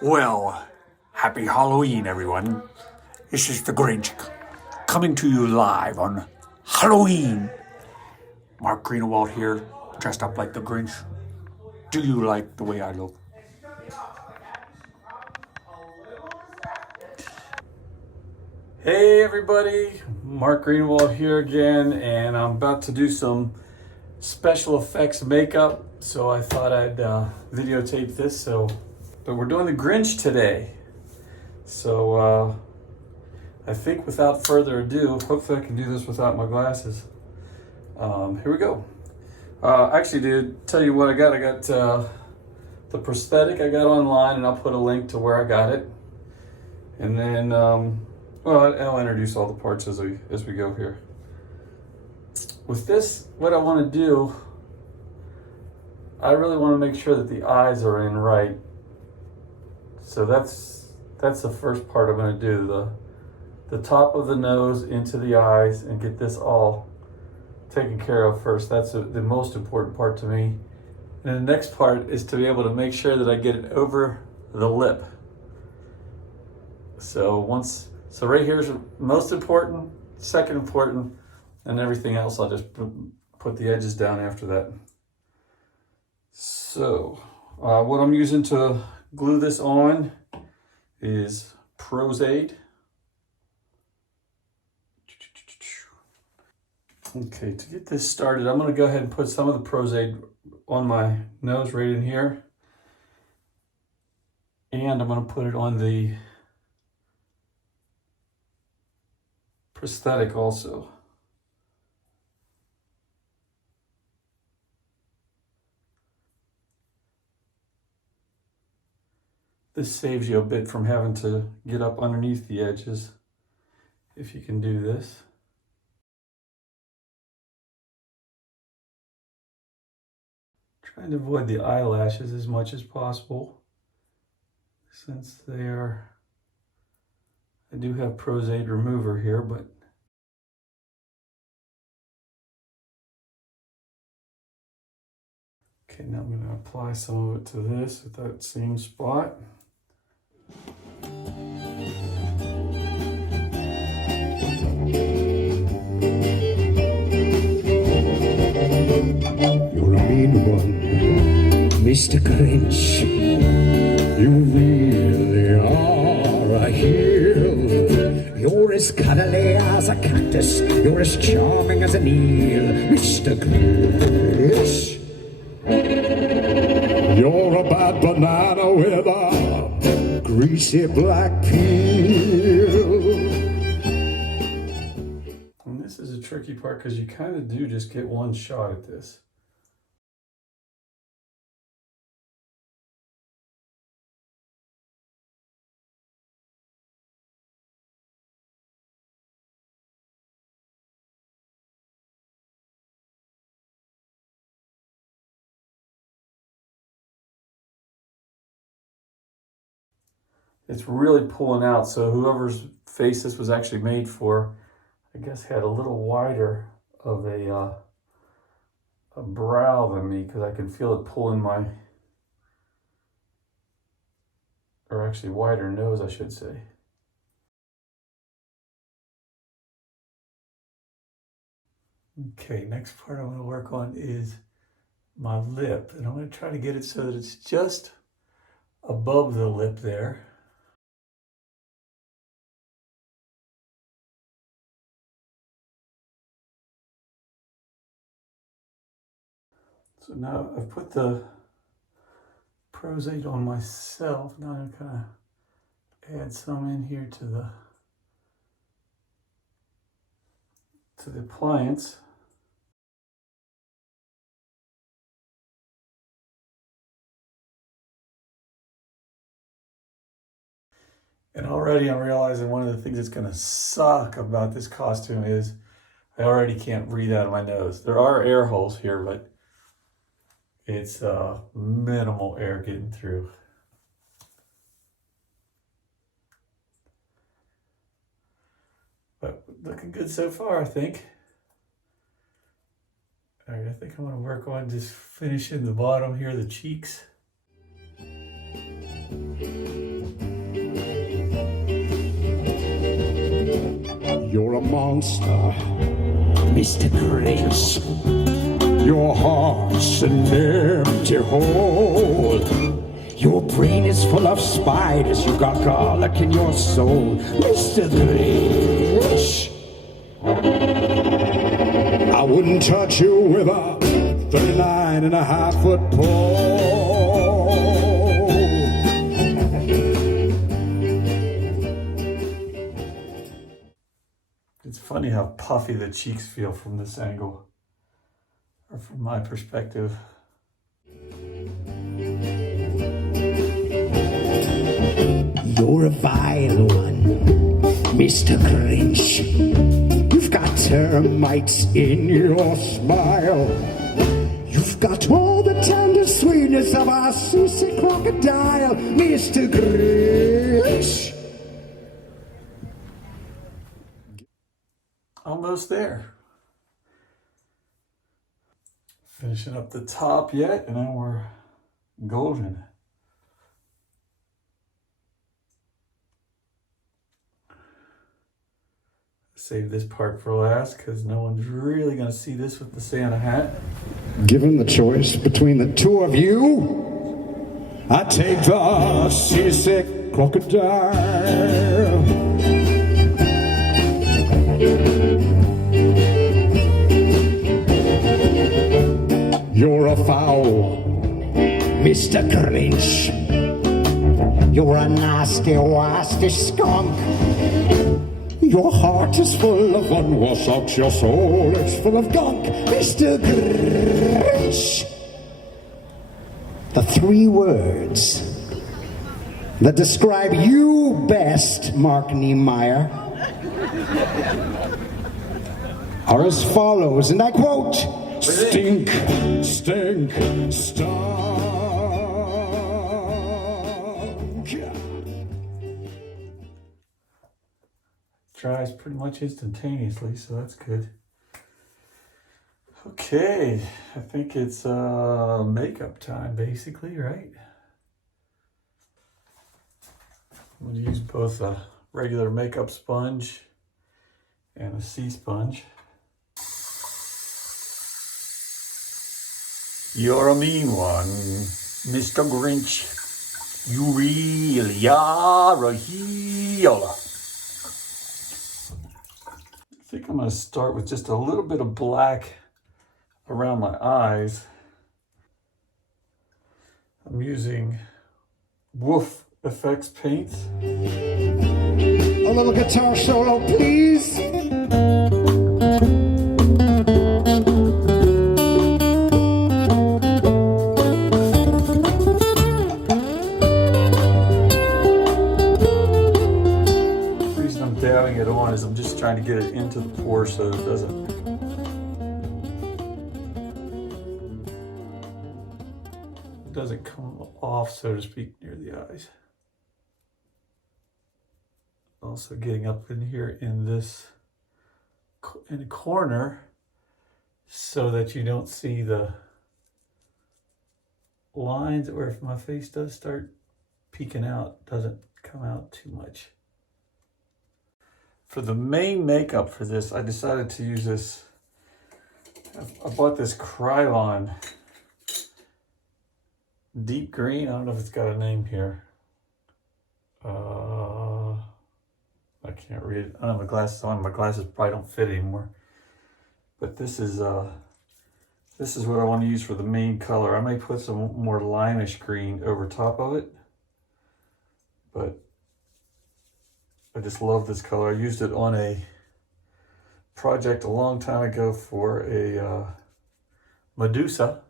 Well, happy Halloween, everyone. This is the Grinch coming to you live on Halloween. Mark Greenawalt here, dressed up like the Grinch. Do you like the way I look? Hey everybody, Mark Greenawalt here again, and I'm about to do some special effects makeup, so I thought I'd videotape this. But we're doing the Grinch today. So I think without further ado, hopefully I can do this without my glasses. Here we go. Actually, to tell you what I got the prosthetic I got online, and I'll put a link to where I got it. And then, I'll introduce all the parts as we go here. With this, what I want to do, I really want to make sure that the eyes are in right. So that's the first part I'm going to do, the top of the nose into the eyes, and get this all taken care of first. That's the most important part to me. And the next part is to be able to make sure that I get it over the lip. So right here is most important, second important, and everything else I'll just put the edges down after that. So what I'm using to glue this on is Pros-Aid. Okay, to get this started, I'm going to go ahead and put some of the Pros-Aid on my nose right in here. And I'm going to put it on the prosthetic also. This saves you a bit from having to get up underneath the edges, if you can do this. Trying to avoid the eyelashes as much as possible, since I do have Pros-Aid remover here, but okay, now I'm going to apply some of it to this at that same spot. You're a mean one, Mr. Grinch. You really are a heel. You're as cuddly as a cactus. You're as charming as an eel, Mr. Grinch. You're a bad banana with a greasy black peel. And this is a tricky part because you kind of do just get one shot at this. It's really pulling out, so whoever's face this was actually made for, I guess, had a little wider of a brow than me, because I can feel it pulling my, or actually wider nose, I should say. Okay, next part I'm going to work on is my lip, and I'm going to try to get it so that it's just above the lip there. So now I've put the Pros-Aid on myself. Now I'm going to add some in here to the appliance. And already I'm realizing one of the things that's going to suck about this costume is I already can't breathe out of my nose. There are air holes here, but it's minimal air getting through. But looking good so far, I think. All right, I think I'm going to work on just finishing the bottom here, the cheeks. a monster, Mr. Grinch. Your heart's an empty hole. Your brain is full of spiders. You got garlic in your soul, Mr. Grinch. I wouldn't touch you with a 39.5-foot pole. It's funny how puffy the cheeks feel from this angle, or from my perspective. You're a vile one, Mr. Grinch. You've got termites in your smile. You've got all the tender sweetness of a Seuss crocodile, Mr. Grinch. Almost there. Finishing up the top yet, and then we're golden. Save this part for last because no one's really going to see this with the Santa hat. Given the choice between the two of you, I take the seasick crocodile. You're a foul, Mr. Grinch. You're a nasty, wasty skunk. Your heart is full of unwashed out, your soul is full of gunk, Mr. Grinch. The three words that describe you best, Mark Niemeyer, are as follows, and I quote, stink, stink, stunk. Dries pretty much instantaneously, so that's good. Okay, I think it's makeup time basically, right? I'm going to use both a regular makeup sponge and a sea sponge. You're a mean one, Mr. Grinch. You really are a heel. I think I'm going to start with just a little bit of black around my eyes. I'm using Wolf Effects paint. A little guitar solo, please. Dabbing it on is I'm just trying to get it into the pore so it doesn't come off, so to speak, near the eyes. Also getting up in here in this in the corner so that you don't see the lines, or if my face does start peeking out, doesn't come out too much. For the main makeup for this, I decided to use this. I bought this Krylon deep green. I don't know if it's got a name here. I can't read it. I don't have my glasses on. My glasses probably don't fit anymore. But this is what I want to use for the main color. I may put some more limeish green over top of it, but I just love this color. I used it on a project a long time ago for a Medusa.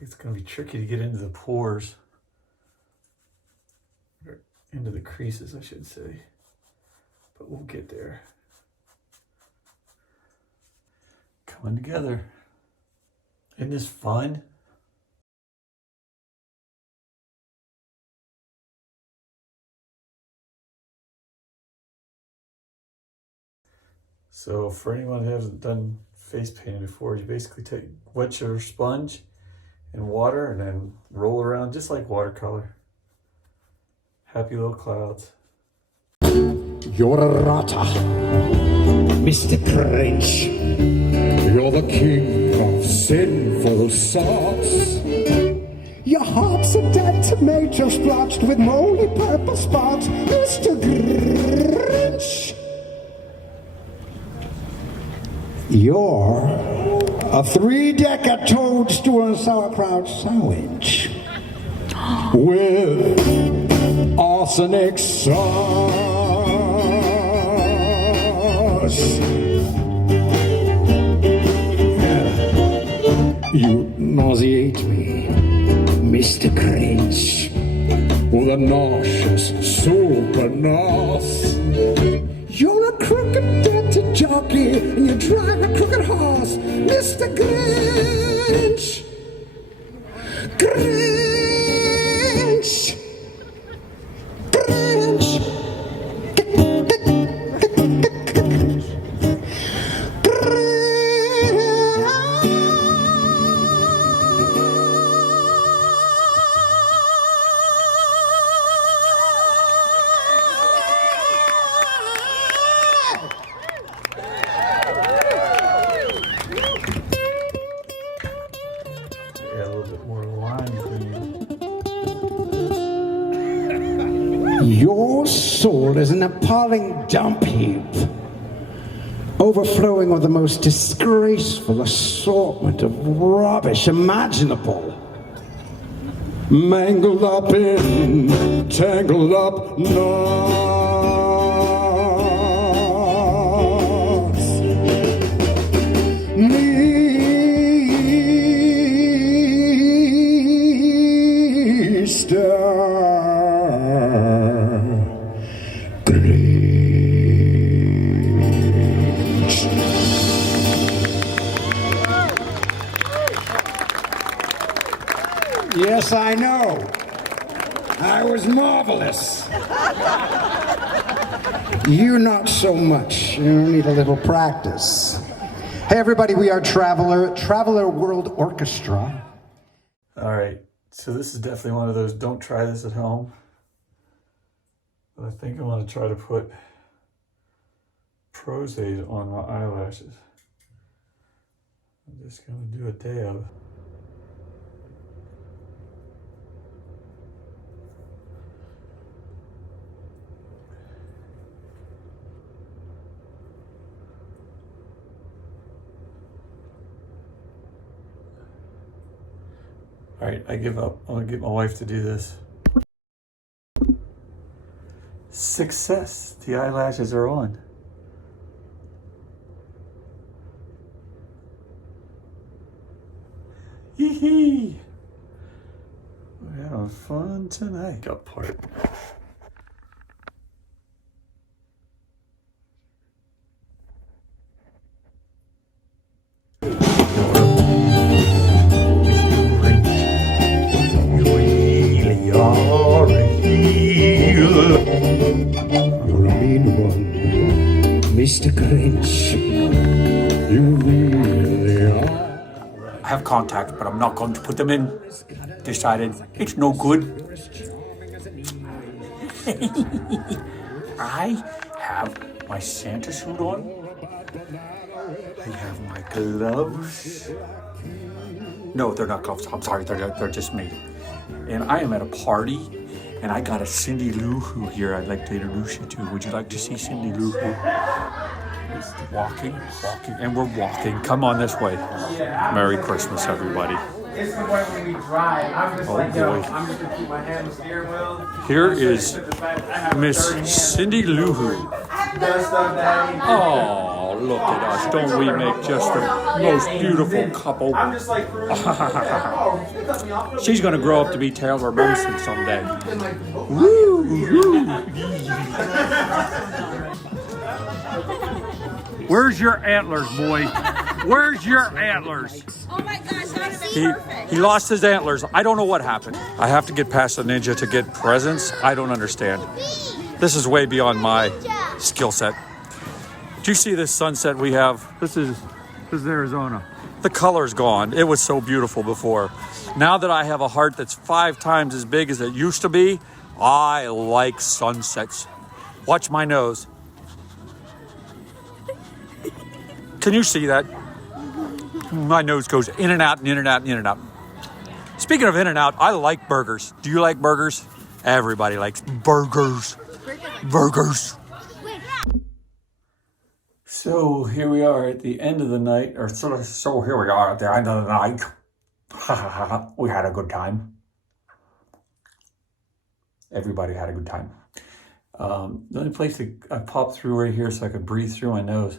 It's going to be tricky to get into the pores, or into the creases, I should say, but we'll get there. Coming together. Isn't this fun? So for anyone who hasn't done face painting before, you basically wet your sponge in water and then roll around just like watercolor. Happy little clouds. You're a rotter, Mr. Grinch. You're the king of sinful sauce. Your heart's a dead tomato splotched with moldy purple spots, Mr. Grinch. You're a 3-decker toadstool and sauerkraut sandwich with arsenic sauce. You nauseate me, Mr. Grinch, with a nauseous super nos. You're a crooked dirty jockey and you drive a crooked horse, Mr. Grinch. Grinch. Grinch. Yeah, a little bit more lime green. Your soul is an appalling dump heap, overflowing with the most disgraceful assortment of rubbish imaginable. Mangled up in tangled up knots. Mr. Grinch. Yes, I know. I was marvelous. You not so much. You need a little practice. Hey everybody, we are Traveler World Orchestra. All right, so this is definitely one of those don't try this at home. But I think I'm gonna try to put Prosade on my eyelashes. I'm just gonna do a dab. All right, I give up. I'm gonna get my wife to do this. Success, the eyelashes are on. Hee hee. We're having fun tonight. Up part. You're a mean one, Mr. Grinch. You really are. I have contacts, but I'm not going to put them in. Decided it's no good. I have my Santa suit on. I have my gloves. No, they're not gloves. I'm sorry, they're just me. And I am at a party, and I got a Cindy Lou Who here I'd like to introduce you to. Would you like to see Cindy Lou Who? Walking, and we're walking. Come on this way. Merry Christmas, everybody. It's the point when we drive. I'm just Oh, like, yo, boy. I'm just gonna keep my hand on the steering wheel. Here is Miss Cindy Lou Who. Dust up, daddy. Oh, look at us. Don't we make just the most beautiful couple? I'm just like, for real. Oh, it cut me off. She's going to grow up to be Taylor Momsen someday. And like, oh, Woo, woo. Where's your antlers, boy? Where's your antlers? Oh my gosh, that is perfect. He lost his antlers. I don't know what happened. I have to get past the ninja to get presents. I don't understand. This is way beyond my skill set. Do you see this sunset we have? This is Arizona. The color's gone. It was so beautiful before. Now that I have a heart that's 5 times as big as it used to be, I like sunsets. Watch my nose. Can you see that? My nose goes in and out and in and out and in and out. Speaking of in and out, I like burgers. Do you like burgers? Everybody likes burgers. Burgers. So here we are at the end of the night, or So here we are at the end of the night. Ha ha ha ha. We had a good time. Everybody had a good time. the only place that I popped through right here so I could breathe through my nose.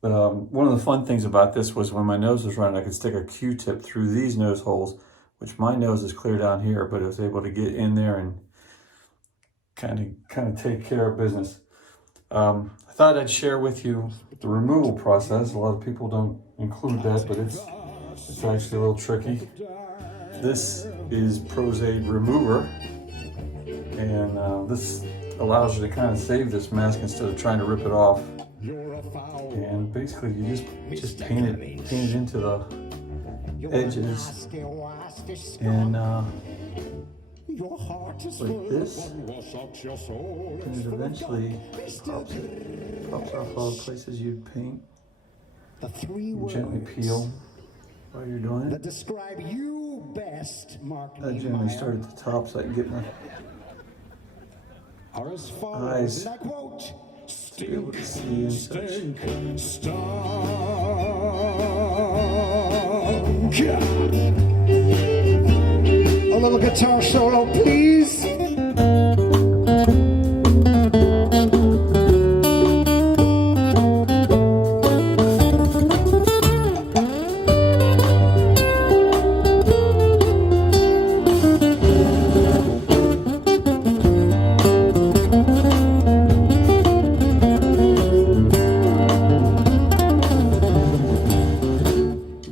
One of the fun things about this was when my nose was running, I could stick a Q-tip through these nose holes, which my nose is clear down here, but I was able to get in there and kind of take care of business. I thought I'd share with you the removal process. A lot of people don't include that, but it's actually a little tricky. This is Prozaid Remover, and this allows you to kind of save this mask instead of trying to rip it off. And basically you just paint it into the edges, and like this, and it eventually pops off all the places you'd paint. You gently peel while you're doing it. Describe you best, Mark. I generally start at the top so I can get my eyes to be able to see and such. A little guitar solo, please.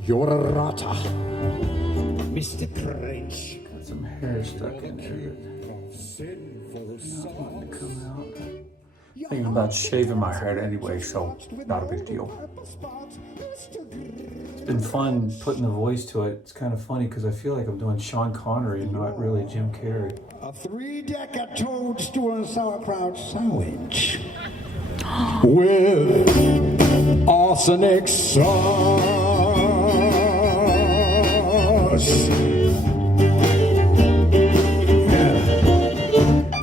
You're a rotter, Mr. Grinch. Got some hair stuck in there that's not wanting to come out. Thinking about shaving my head anyway, so not a big deal. It's been fun putting the voice to it. It's kind of funny because I feel like I'm doing Sean Connery and not really Jim Carey. A 3-decker toadstool and sauerkraut sandwich with arsenic sauce.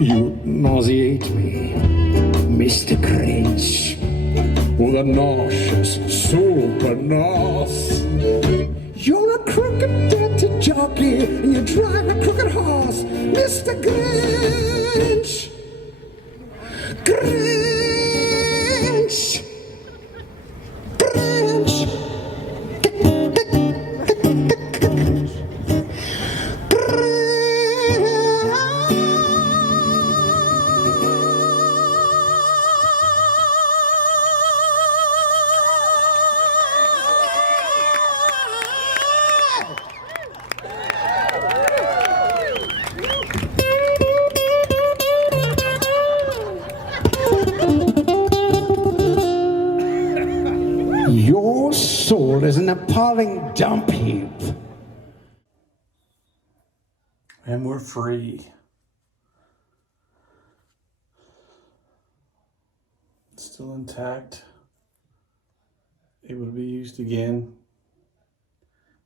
You nauseate me, Mr. Grinch, with a nauseous super nos. You're a crooked, dirty jockey, and you drive a crooked horse, Mr. Grinch. Grinch. Grinch. Your soul is an appalling dump heap. And we're free. Still intact. Able to be used again.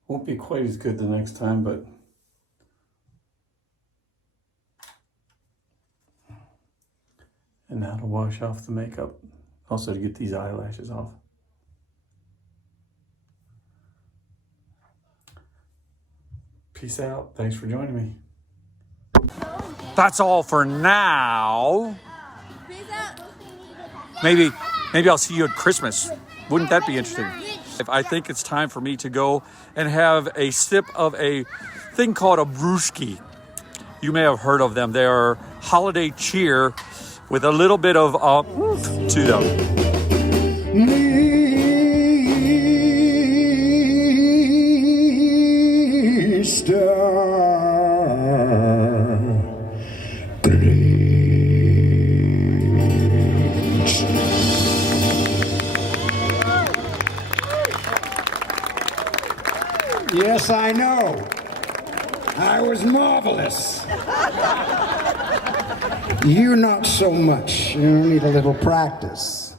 Won't be quite as good the next time, but and now to wash off the makeup. Also to get these eyelashes off. Peace out. Thanks for joining me. That's all for now. Maybe I'll see you at Christmas. Wouldn't that be interesting? I think it's time for me to go and have a sip of a thing called a brewski. You may have heard of them. They are holiday cheer with a little bit of to them. Yes, I know. I was marvelous. You not so much. You need a little practice.